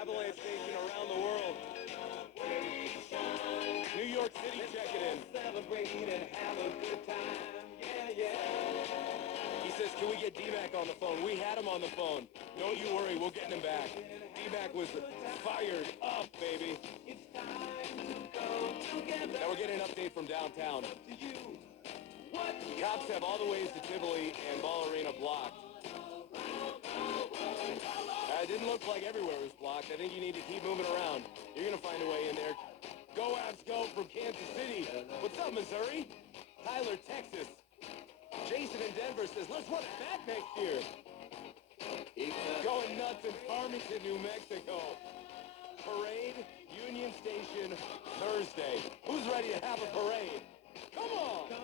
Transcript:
Avalanche Nation around the world. New York City checking in. Celebrate and have a good time. Yeah. He says, can we get D-Mac on the phone? We had him on the phone. Don't you worry, we'll get him back. D-Mac was fired up, baby. Now we're getting an update from downtown. Cops have all the ways to Tivoli and Ball Arena blocked. It didn't look like everywhere was blocked. I think you need to keep moving around. You're going to find a way in there. Go Avs go from Kansas City. What's up, Missouri? Tyler, Texas. Jason in Denver says, let's run it back next year. Going nuts in Farmington, New Mexico. Parade, Union Station, Thursday. Who's ready to have a parade? Come on!